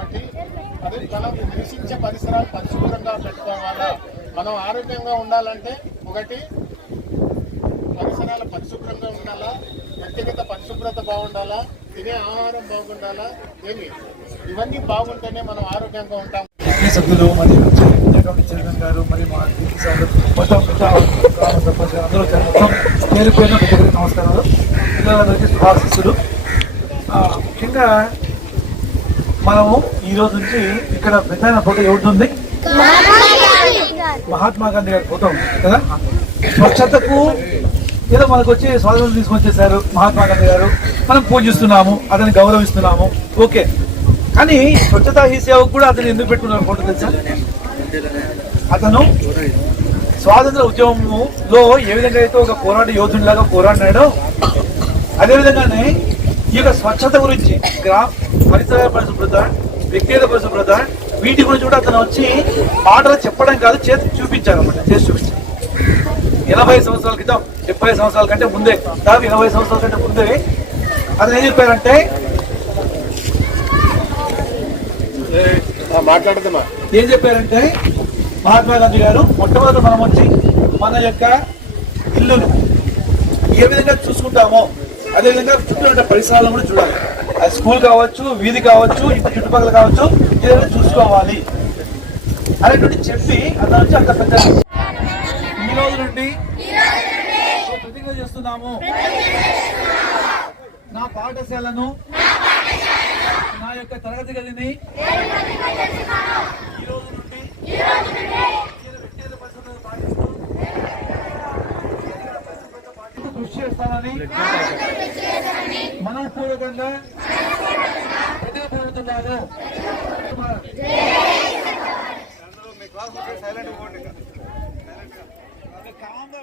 కాబట్టి అదే మనం నివసించే పరిసరాలు పరిశుభ్రంగా పెట్టుకోవాలా. మనం ఆరోగ్యంగా ఉండాలంటే ఒకటి పరిసరాలు పరిశుభ్రంగా ఉండాలా? వ్యక్తిగత పరిశుభ్రత బాగుండాలా? తినే ఆహారం బాగుండాలా? ఏమి? ఇవన్నీ బాగుంటేనే మనం ఆరోగ్యంగా ఉంటాం. సభ్యులు మరి కమిటీ చైర్మన్ గారు మరి మా సార్ మొత్తం అందరూ పేరు నమస్కారాలు. పిల్లలందరికీ శుభాశిస్సులు. ముఖ్యంగా మనము ఈ రోజు నుంచి ఇక్కడ పెద్ద ఫోటో ఎవరిది మహాత్మా గాంధీ గారి ఫోటో కదా? స్వచ్ఛతకు ఏదో మనకు వచ్చి స్వాతంత్రం తీసుకొచ్చేసారు మహాత్మా గాంధీ గారు. మనం పూజిస్తున్నాము అతన్ని గౌరవిస్తున్నాము. ఓకే. కానీ స్వచ్ఛతా హీ సేవకు కూడా అతను ఎందుకు పెట్టుకున్నారు ఫోటో తెలుసా? అతను స్వాతంత్ర ఉద్యమంలో ఏ విధంగా అయితే ఒక పోరాట యోధుడిలాగా పోరాడినాడో అదేవిధంగానే ఈ యొక్క స్వచ్ఛత గురించి గ్రా పరిసర పరిశుభ్రత వ్యక్తిగత పరిశుభ్రత వీటి గురించి కూడా అతను వచ్చి మాటలు చెప్పడం కాదు చేసి చూపించారు అనమాట చేసి చూపించారు. ఎనభై సంవత్సరాల క్రితం డెబ్బై సంవత్సరాల కంటే ముందే దాదాపు ఎనభై సంవత్సరాల కంటే ముందే అతను ఏం చెప్పారంటే మాట్లాడదామా ఏం చెప్పారంటే మహాత్మా గాంధీ గారు మొట్టమొదట మనం వచ్చి మన యొక్క ఇల్లును ఏ విధంగా చూసుకుంటామో అదేవిధంగా చుట్టూ ఉన్న పరిసరాలను కూడా చూడాలి. అది స్కూల్ కావచ్చు వీధి కావచ్చు ఇంటి చుట్టుపక్కల కావచ్చు ఏదైనా చూసుకోవాలి అనేటువంటి చెప్పి అతను అంత పెద్ద ఈ రోజు నుండి ప్రతిజ్ఞ చేస్తున్నాము. నా పాఠశాలను నా యొక్క తరగతి గదిని ఈ రోజు నుండి మనపూర్వకంగా తెలియజేస్తున్నాను అందరూ మీ క్లాస్ సైలెంట్ పోండి కాంబో